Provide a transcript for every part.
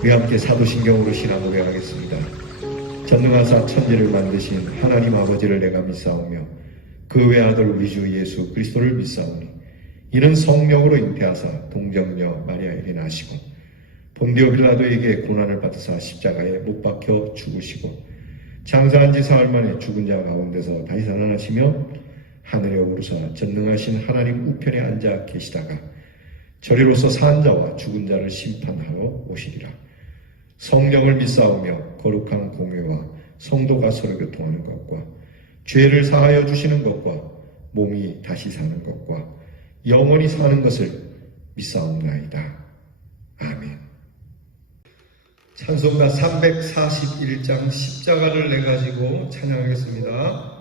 우리 함께 사도신경으로 신앙 고백하겠습니다. 전능하사 천지를 만드신 하나님 아버지를 내가 믿사오며 그 외아들 우리 주 예수 그리스도를 믿사오니 이는 성령으로 잉태하사 동정녀 마리아에게 나시고 본디오 빌라도에게 고난을 받으사 십자가에 못 박혀 죽으시고 장사한 지 사흘 만에 죽은 자 가운데서 다시 살아나시며 하늘에 오르사 전능하신 하나님 우편에 앉아 계시다가 저리로서 산 자와 죽은 자를 심판하러 오시리라. 성령을 믿사오며 거룩한 공회와 성도가 서로 교통하는 것과 죄를 사하여 주시는 것과 몸이 다시 사는 것과 영원히 사는 것을 믿사옵나이다. 아멘. 찬송가 341장 십자가를 내 가지고 찬양하겠습니다.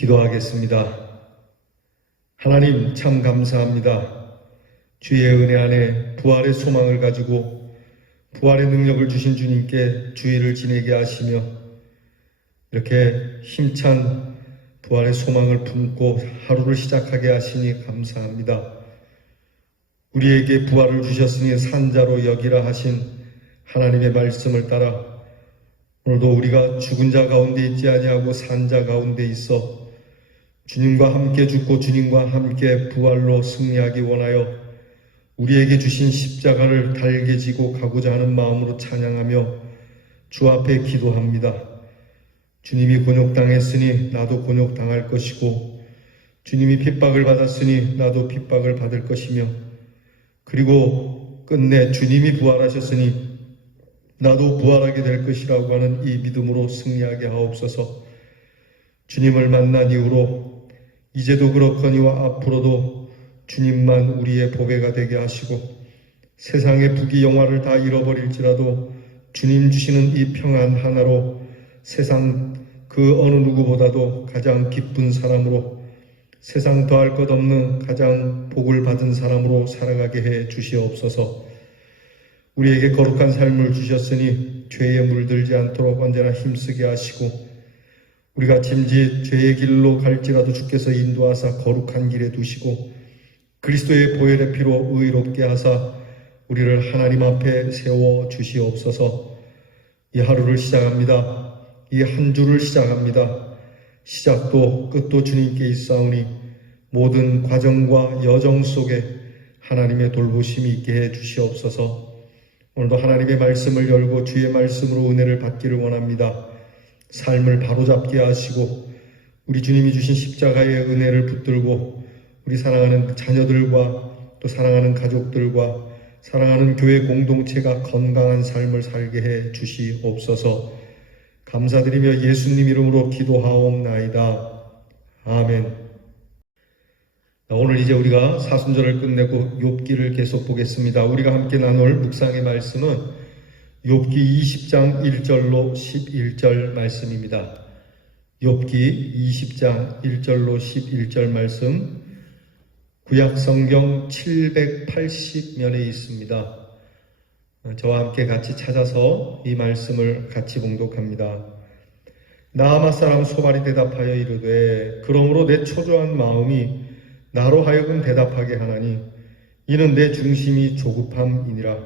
기도하겠습니다. 하나님 참 감사합니다. 주의 은혜 안에 부활의 소망을 가지고 부활의 능력을 주신 주님께 주의를 지내게 하시며 이렇게 힘찬 부활의 소망을 품고 하루를 시작하게 하시니 감사합니다. 우리에게 부활을 주셨으니 산자로 여기라 하신 하나님의 말씀을 따라 오늘도 우리가 죽은 자 가운데 있지 아니하고 산 자 가운데 있어 주님과 함께 죽고 주님과 함께 부활로 승리하기 원하여 우리에게 주신 십자가를 달게 지고 가고자 하는 마음으로 찬양하며 주 앞에 기도합니다. 주님이 곤욕당했으니 나도 곤욕당할 것이고 주님이 핍박을 받았으니 나도 핍박을 받을 것이며 그리고 끝내 주님이 부활하셨으니 나도 부활하게 될 것이라고 하는 이 믿음으로 승리하게 하옵소서. 주님을 만난 이후로 이제도 그렇거니와 앞으로도 주님만 우리의 보배가 되게 하시고 세상의 부귀 영화를 다 잃어버릴지라도 주님 주시는 이 평안 하나로 세상 그 어느 누구보다도 가장 기쁜 사람으로 세상 더할 것 없는 가장 복을 받은 사람으로 살아가게 해 주시옵소서. 우리에게 거룩한 삶을 주셨으니 죄에 물들지 않도록 언제나 힘쓰게 하시고 우리가 짐짓 죄의 길로 갈지라도 주께서 인도하사 거룩한 길에 두시고 그리스도의 보혈의 피로 의롭게 하사 우리를 하나님 앞에 세워 주시옵소서. 이 하루를 시작합니다. 이 한 주를 시작합니다. 시작도 끝도 주님께 있사오니 모든 과정과 여정 속에 하나님의 돌보심이 있게 해 주시옵소서. 오늘도 하나님의 말씀을 열고 주의 말씀으로 은혜를 받기를 원합니다. 삶을 바로잡게 하시고 우리 주님이 주신 십자가의 은혜를 붙들고 우리 사랑하는 자녀들과 또 사랑하는 가족들과 사랑하는 교회 공동체가 건강한 삶을 살게 해 주시옵소서. 감사드리며 예수님 이름으로 기도하옵나이다. 아멘. 오늘 이제 우리가 사순절을 끝내고 욥기를 계속 보겠습니다. 우리가 함께 나눌 묵상의 말씀은 욥기 20장 1절로 11절 말씀입니다. 욥기 20장 1절로 11절 말씀, 구약 성경 780면에 있습니다. 저와 함께 같이 찾아서 이 말씀을 같이 봉독합니다. 나아마 사람 소발이 대답하여 이르되 그러므로 내 초조한 마음이 나로 하여금 대답하게 하나니 이는 내 중심이 조급함이니라.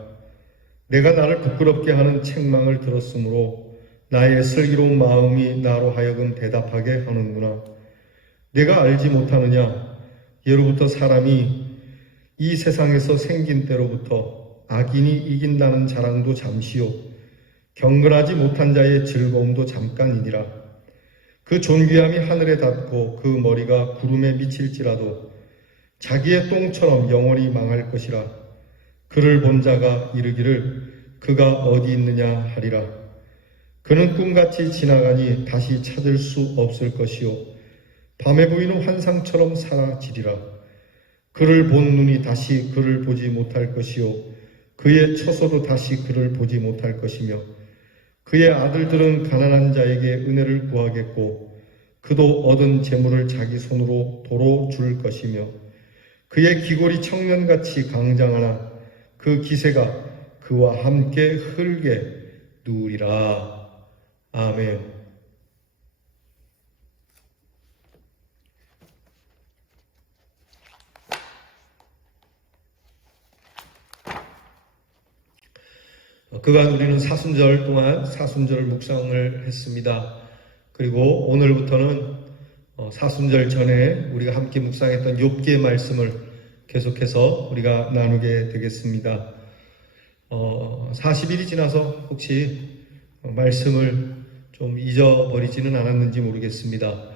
내가 나를 부끄럽게 하는 책망을 들었으므로 나의 슬기로운 마음이 나로 하여금 대답하게 하는구나. 내가 알지 못하느냐? 예로부터 사람이 이 세상에서 생긴 때로부터 악인이 이긴다는 자랑도 잠시요 경건하지 못한 자의 즐거움도 잠깐이니라. 그 존귀함이 하늘에 닿고 그 머리가 구름에 미칠지라도 자기의 똥처럼 영원히 망할 것이라. 그를 본 자가 이르기를 그가 어디 있느냐 하리라. 그는 꿈같이 지나가니 다시 찾을 수 없을 것이요 밤에 보이는 환상처럼 사라지리라. 그를 본 눈이 다시 그를 보지 못할 것이요 그의 처소도 다시 그를 보지 못할 것이며 그의 아들들은 가난한 자에게 은혜를 구하겠고 그도 얻은 재물을 자기 손으로 도로 줄 것이며 그의 기골이 청년같이 강장하나 그 기세가 그와 함께 흙에 누우리라. 아멘. 그간 우리는 사순절 동안 사순절을 묵상을 했습니다. 그리고 오늘부터는 사순절 전에 우리가 함께 묵상했던 욥기의 말씀을 계속해서 우리가 나누게 되겠습니다. 40일이 지나서 혹시 말씀을 좀 잊어버리지는 않았는지 모르겠습니다.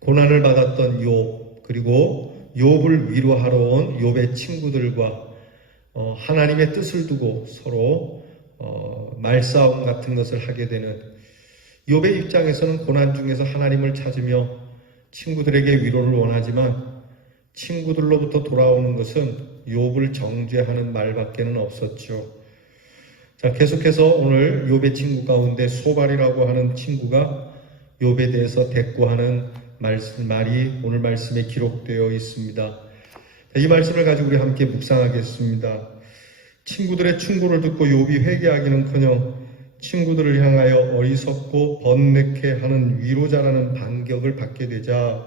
고난을 받았던 욥, 그리고 욥을 위로하러 온 욥의 친구들과 하나님의 뜻을 두고 서로 말싸움 같은 것을 하게 되는 욥의 입장에서는 고난 중에서 하나님을 찾으며 친구들에게 위로를 원하지만 친구들로부터 돌아오는 것은 욥을 정죄하는 말밖에는 없었죠. 자, 계속해서 오늘 욥의 친구 가운데 소발이라고 하는 친구가 욥에 대해서 대꾸하는 말이 오늘 말씀에 기록되어 있습니다. 자, 이 말씀을 가지고 우리 함께 묵상하겠습니다. 친구들의 충고를 듣고 욥이 회개하기는커녕 친구들을 향하여 어리석고 번뇌케 하는 위로자라는 반격을 받게 되자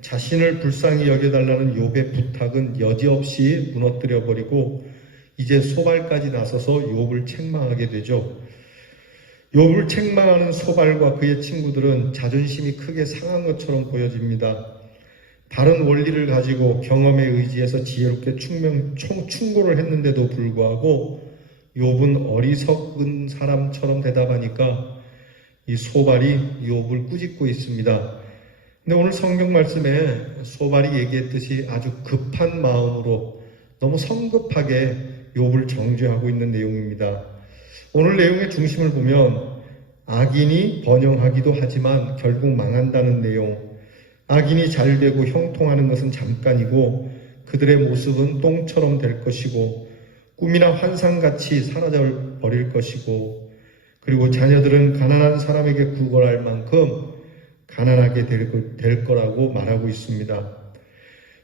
자신을 불쌍히 여겨달라는 욥의 부탁은 여지없이 무너뜨려버리고 이제 소발까지 나서서 욥을 책망하게 되죠. 욥을 책망하는 소발과 그의 친구들은 자존심이 크게 상한 것처럼 보여집니다. 바른 원리를 가지고 경험에 의지해서 지혜롭게 충고를 했는데도 불구하고 욥은 어리석은 사람처럼 대답하니까 이 소발이 욥을 꾸짖고 있습니다. 근데 오늘 성경 말씀에 소발이 얘기했듯이 아주 급한 마음으로 너무 성급하게 욥을 정죄하고 있는 내용입니다. 오늘 내용의 중심을 보면 악인이 번영하기도 하지만 결국 망한다는 내용, 악인이 잘되고 형통하는 것은 잠깐이고 그들의 모습은 똥처럼 될 것이고 꿈이나 환상같이 사라져 버릴 것이고 그리고 자녀들은 가난한 사람에게 구걸할 만큼 가난하게 될 거라고 말하고 있습니다.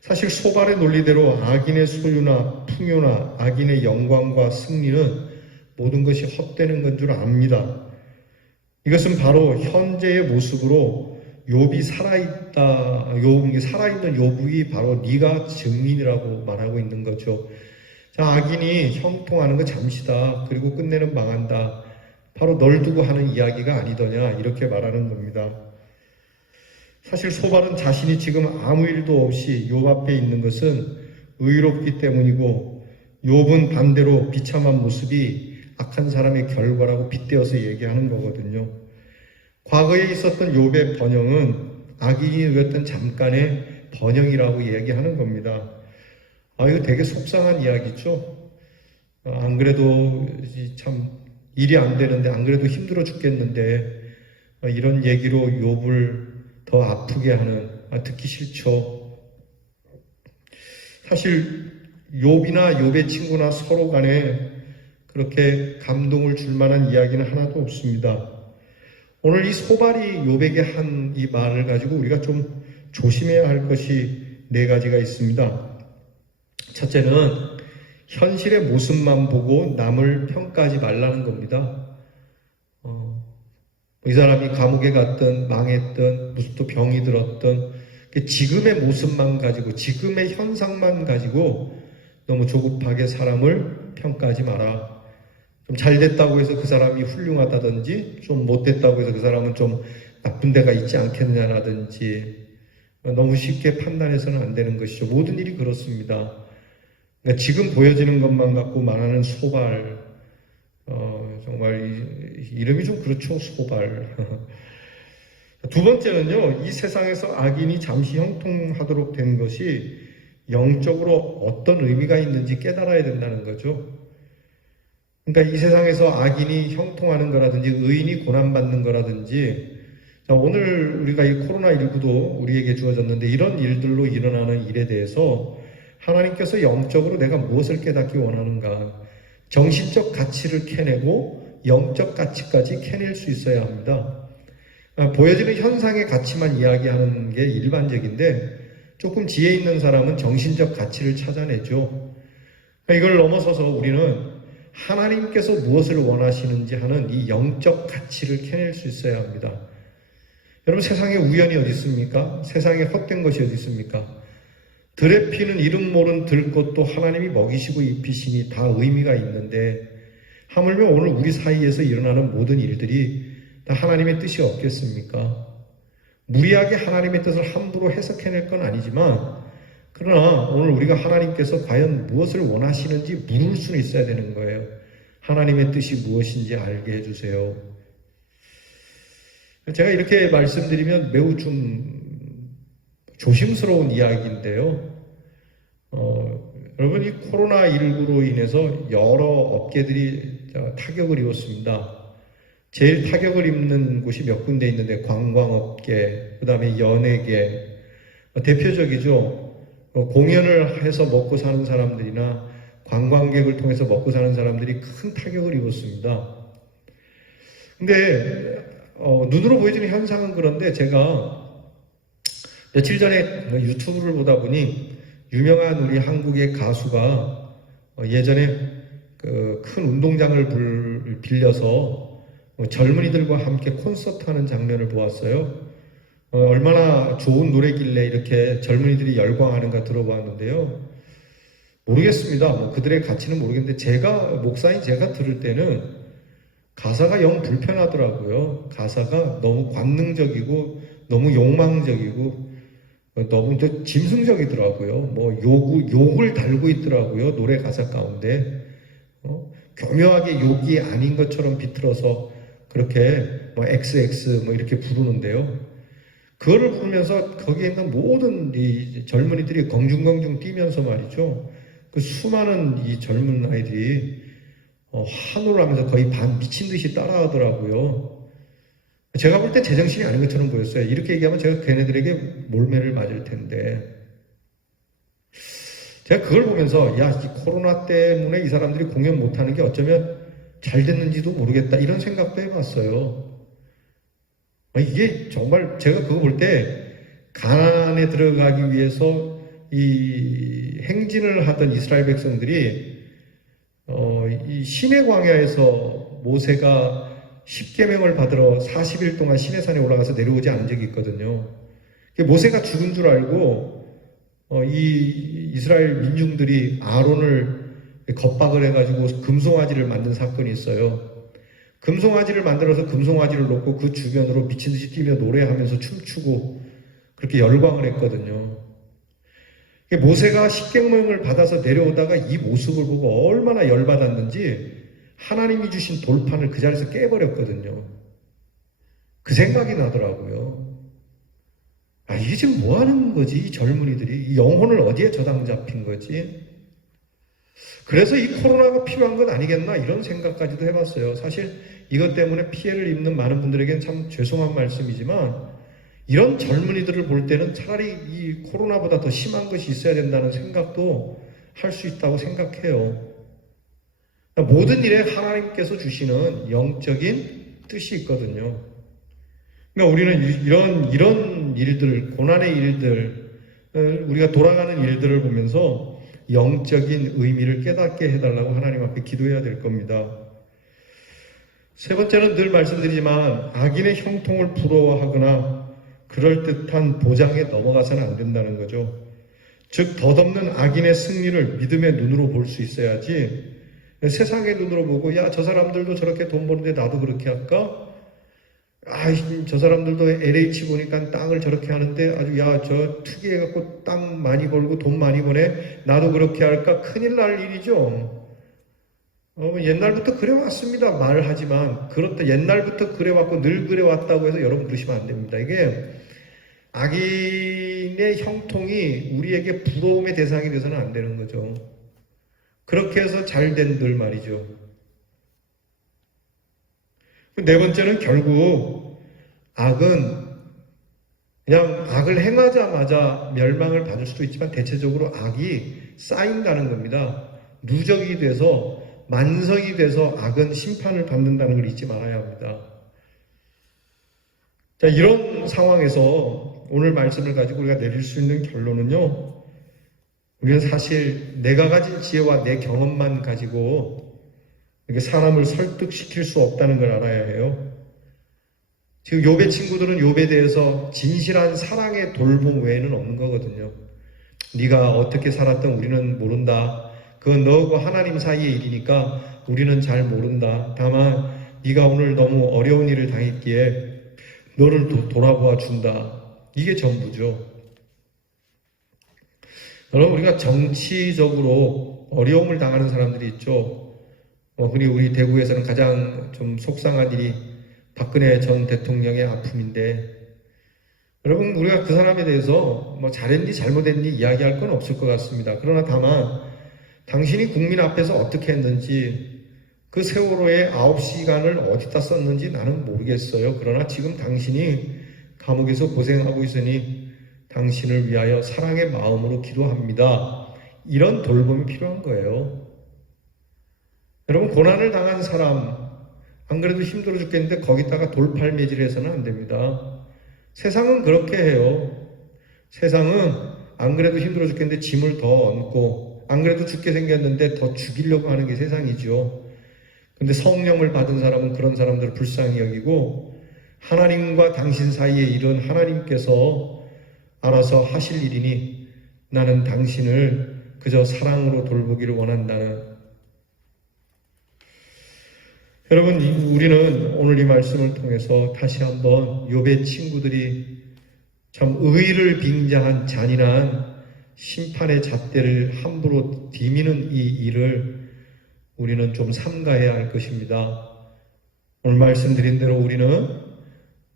사실 소발의 논리대로 악인의 소유나 풍요나 악인의 영광과 승리는 모든 것이 헛되는 건 줄 압니다. 이것은 바로 현재의 모습으로 욥이 살아있는 욥이 바로 네가 증인이라고 말하고 있는 거죠. 자, 악인이 형통하는 거 잠시다. 그리고 끝내는 망한다. 바로 널 두고 하는 이야기가 아니더냐 이렇게 말하는 겁니다. 사실 소발은 자신이 지금 아무 일도 없이 욥 앞에 있는 것은 의롭기 때문이고 욥은 반대로 비참한 모습이 악한 사람의 결과라고 빗대어서 얘기하는 거거든요. 과거에 있었던 욥의 번영은 악인이 누렸던 잠깐의 번영이라고 얘기하는 겁니다. 이거 되게 속상한 이야기죠. 안 그래도 참 일이 안 되는데, 안 그래도 힘들어 죽겠는데 이런 얘기로 욥을 더 아프게 하는, 듣기 싫죠. 사실 욥이나 욥의 친구나 서로 간에 그렇게 감동을 줄 만한 이야기는 하나도 없습니다. 오늘 이 소발이 욥에게 한 이 말을 가지고 우리가 좀 조심해야 할 것이 4가지가 있습니다. 첫째는 현실의 모습만 보고 남을 평가하지 말라는 겁니다. 이 사람이 감옥에 갔든 망했든 무슨 또 병이 들었든 지금의 모습만 가지고, 지금의 현상만 가지고 너무 조급하게 사람을 평가하지 마라. 좀 잘 됐다고 해서 그 사람이 훌륭하다든지, 좀 못됐다고 해서 그 사람은 좀 나쁜 데가 있지 않겠냐라든지 너무 쉽게 판단해서는 안 되는 것이죠. 모든 일이 그렇습니다. 그러니까 지금 보여지는 것만 갖고 말하는 소발, 정말 이름이 좀 그렇죠, 소발. 두 번째는요, 이 세상에서 악인이 잠시 형통하도록 된 것이 영적으로 어떤 의미가 있는지 깨달아야 된다는 거죠. 그러니까 이 세상에서 악인이 형통하는 거라든지 의인이 고난받는 거라든지, 오늘 우리가 이 코로나19도 우리에게 주어졌는데 이런 일들로 일어나는 일에 대해서 하나님께서 영적으로 내가 무엇을 깨닫기 원하는가, 정신적 가치를 캐내고 영적 가치까지 캐낼 수 있어야 합니다. 보여지는 현상의 가치만 이야기하는 게 일반적인데 조금 지혜 있는 사람은 정신적 가치를 찾아내죠. 이걸 넘어서서 우리는 하나님께서 무엇을 원하시는지 하는 이 영적 가치를 캐낼 수 있어야 합니다. 여러분, 세상에 우연이 어디 있습니까? 세상에 헛된 것이 어디 있습니까? 들에 피는 이름 모른 들꽃도 하나님이 먹이시고 입히시니 다 의미가 있는데, 하물며 오늘 우리 사이에서 일어나는 모든 일들이 다 하나님의 뜻이 없겠습니까? 무리하게 하나님의 뜻을 함부로 해석해낼 건 아니지만, 그러나 오늘 우리가 하나님께서 과연 무엇을 원하시는지 물을 수는 있어야 되는 거예요. 하나님의 뜻이 무엇인지 알게 해주세요. 제가 이렇게 말씀드리면 매우 좀 조심스러운 이야기인데요. 여러분, 이 코로나19로 인해서 여러 업계들이 타격을 입었습니다. 제일 타격을 입는 곳이 몇 군데 있는데, 관광업계, 그 다음에 연예계, 대표적이죠. 공연을 해서 먹고 사는 사람들이나 관광객을 통해서 먹고 사는 사람들이 큰 타격을 입었습니다. 근데 눈으로 보여지는 현상은 그런데, 제가 며칠 전에 유튜브를 보다 보니 유명한 우리 한국의 가수가 예전에 그 큰 운동장을 빌려서 젊은이들과 함께 콘서트 하는 장면을 보았어요. 얼마나 좋은 노래길래 이렇게 젊은이들이 열광하는가 들어봤는데요. 모르겠습니다. 그들의 가치는 모르겠는데, 목사인 제가 들을 때는 가사가 영 불편하더라고요. 가사가 너무 관능적이고 너무 욕망적이고 너무 짐승적이더라고요. 욕을 달고 있더라고요. 노래 가사 가운데. 교묘하게 욕이 아닌 것처럼 비틀어서 그렇게 XX 이렇게 부르는데요. 그거를 부르면서 거기에 있는 모든 이 젊은이들이 경중경중 뛰면서 말이죠. 그 수많은 이 젊은 아이들이 환호를 하면서 거의 반 미친 듯이 따라하더라고요. 제가 볼 때 제정신이 아닌 것처럼 보였어요. 이렇게 얘기하면 제가 걔네들에게 몰매를 맞을 텐데. 제가 그걸 보면서, 야, 이 코로나 때문에 이 사람들이 공연 못하는 게 어쩌면 잘 됐는지도 모르겠다, 이런 생각도 해봤어요. 이게 정말 제가 그거 볼 때 가나안에 들어가기 위해서 이 행진을 하던 이스라엘 백성들이 이 시내 광야에서 모세가 10계명을 받으러 40일 동안 시내산에 올라가서 내려오지 않은 적이 있거든요. 모세가 죽은 줄 알고 이 이스라엘 민중들이 아론을 겁박을 해가지고 금송아지를 만든 사건이 있어요. 금송아지를 만들어서 금송아지를 놓고 그 주변으로 미친 듯이 뛰며 노래하면서 춤추고 그렇게 열광을 했거든요. 모세가 십계명을 받아서 내려오다가 이 모습을 보고 얼마나 열받았는지 하나님이 주신 돌판을 그 자리에서 깨버렸거든요. 그 생각이 나더라고요. 아, 이게 지금 뭐 하는 거지? 이 젊은이들이 이 영혼을 어디에 저당 잡힌 거지? 그래서 이 코로나가 필요한 건 아니겠나 이런 생각까지도 해봤어요. 사실 이것 때문에 피해를 입는 많은 분들에겐 참 죄송한 말씀이지만 이런 젊은이들을 볼 때는 차라리 이 코로나보다 더 심한 것이 있어야 된다는 생각도 할 수 있다고 생각해요. 모든 일에 하나님께서 주시는 영적인 뜻이 있거든요. 그러니까 우리는 이런 일들, 고난의 일들, 우리가 돌아가는 일들을 보면서 영적인 의미를 깨닫게 해달라고 하나님 앞에 기도해야 될 겁니다. 세 번째는 늘 말씀드리지만 악인의 형통을 부러워하거나 그럴듯한 보장에 넘어가서는 안 된다는 거죠. 즉 덧없는 악인의 승리를 믿음의 눈으로 볼 수 있어야지 세상의 눈으로 보고 야, 저 사람들도 저렇게 돈 버는데 나도 그렇게 할까? 아, 저 사람들도 LH 보니까 땅을 저렇게 하는데 아주 야, 저 투기해갖고 땅 많이 벌고 돈 많이 버네. 나도 그렇게 할까? 큰일 날 일이죠. 옛날부터 그래왔습니다. 말하지만 그렇다. 옛날부터 그래왔고 늘 그래왔다고 해서 여러분 그러시면 안 됩니다. 이게 악인의 형통이 우리에게 부러움의 대상이 돼서는 안 되는 거죠. 그렇게 해서 잘된들 말이죠. 네 번째는 결국 악은 그냥 악을 행하자마자 멸망을 받을 수도 있지만 대체적으로 악이 쌓인다는 겁니다. 누적이 돼서 만성이 돼서 악은 심판을 받는다는 걸 잊지 말아야 합니다. 자, 이런 상황에서 오늘 말씀을 가지고 우리가 내릴 수 있는 결론은요, 우리는 사실 내가 가진 지혜와 내 경험만 가지고 이렇게 사람을 설득시킬 수 없다는 걸 알아야 해요. 지금 욥의 친구들은 욥에 대해서 진실한 사랑의 돌봄 외에는 없는 거거든요. 네가 어떻게 살았던 우리는 모른다. 그건 너하고 하나님 사이의 일이니까 우리는 잘 모른다. 다만 네가 오늘 너무 어려운 일을 당했기에 너를 돌아보아 준다. 이게 전부죠. 여러분, 우리가 정치적으로 어려움을 당하는 사람들이 있죠. 그리고 우리 대구에서는 가장 좀 속상한 일이 박근혜 전 대통령의 아픔인데, 여러분, 우리가 그 사람에 대해서 뭐 잘했니 잘못했니 이야기할 건 없을 것 같습니다. 그러나 다만 당신이 국민 앞에서 어떻게 했는지, 그 세월호의 9시간을 어디다 썼는지 나는 모르겠어요. 그러나 지금 당신이 감옥에서 고생하고 있으니 당신을 위하여 사랑의 마음으로 기도합니다. 이런 돌봄이 필요한 거예요. 여러분, 고난을 당한 사람, 안 그래도 힘들어 죽겠는데 거기다가 돌팔매질해서는 안 됩니다. 세상은 그렇게 해요. 세상은 안 그래도 힘들어 죽겠는데 짐을 더 얹고, 안 그래도 죽게 생겼는데 더 죽이려고 하는 게 세상이죠. 근데 성령을 받은 사람은 그런 사람들을 불쌍히 여기고, 하나님과 당신 사이의 일은 하나님께서 알아서 하실 일이니 나는 당신을 그저 사랑으로 돌보기를 원한다는. 여러분, 우리는 오늘 이 말씀을 통해서 다시 한번 욥의 친구들이 참 의를 빙자한 잔인한 심판의 잣대를 함부로 디미는 이 일을 우리는 좀 삼가해야 할 것입니다. 오늘 말씀드린 대로 우리는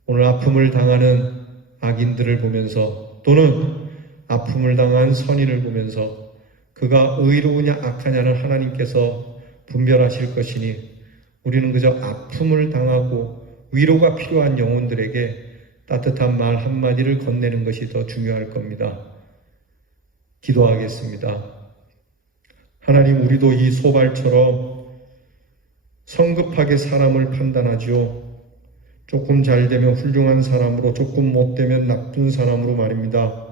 오늘 아픔을 당하는 악인들을 보면서 또는 아픔을 당한 선인을 보면서 그가 의로우냐 악하냐는 하나님께서 분별하실 것이니 우리는 그저 아픔을 당하고 위로가 필요한 영혼들에게 따뜻한 말 한마디를 건네는 것이 더 중요할 겁니다. 기도하겠습니다. 하나님, 우리도 이 소발처럼 성급하게 사람을 판단하죠. 조금 잘 되면 훌륭한 사람으로, 조금 못 되면 나쁜 사람으로 말입니다.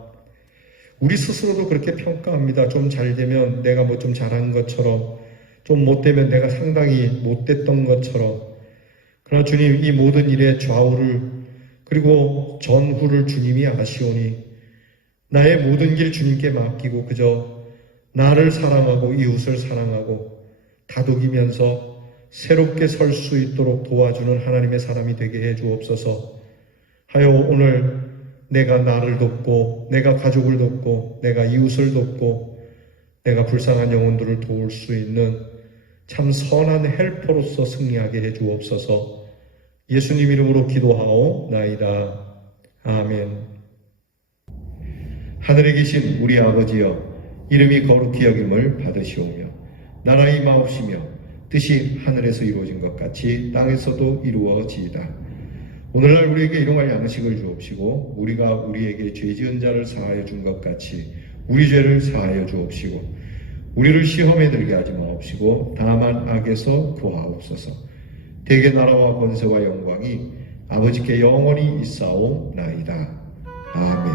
우리 스스로도 그렇게 평가합니다. 좀 잘 되면 내가 뭐 좀 잘한 것처럼, 좀 못 되면 내가 상당히 못됐던 것처럼. 그러나 주님, 이 모든 일의 좌우를 그리고 전후를 주님이 아시오니 나의 모든 길 주님께 맡기고 그저 나를 사랑하고 이웃을 사랑하고 다독이면서 새롭게 설 수 있도록 도와주는 하나님의 사람이 되게 해 주옵소서. 하여 오늘 내가 나를 돕고 내가 가족을 돕고 내가 이웃을 돕고 내가 불쌍한 영혼들을 도울 수 있는 참 선한 헬퍼로서 승리하게 해 주옵소서. 예수님 이름으로 기도하오나이다. 아멘. 하늘에 계신 우리 아버지여, 이름이 거룩히 여김을 받으시오며 나라가 임하옵시며 뜻이 하늘에서 이루어진 것 같이 땅에서도 이루어지이다. 오늘날 우리에게 일용할 양식을 주옵시고 우리가 우리에게 죄 지은 자를 사하여 준 것 같이 우리 죄를 사하여 주옵시고 우리를 시험에 들게 하지 마옵시고 다만 악에서 구하옵소서. 대개 나라와 권세와 영광이 아버지께 영원히 있사오나이다. 아멘.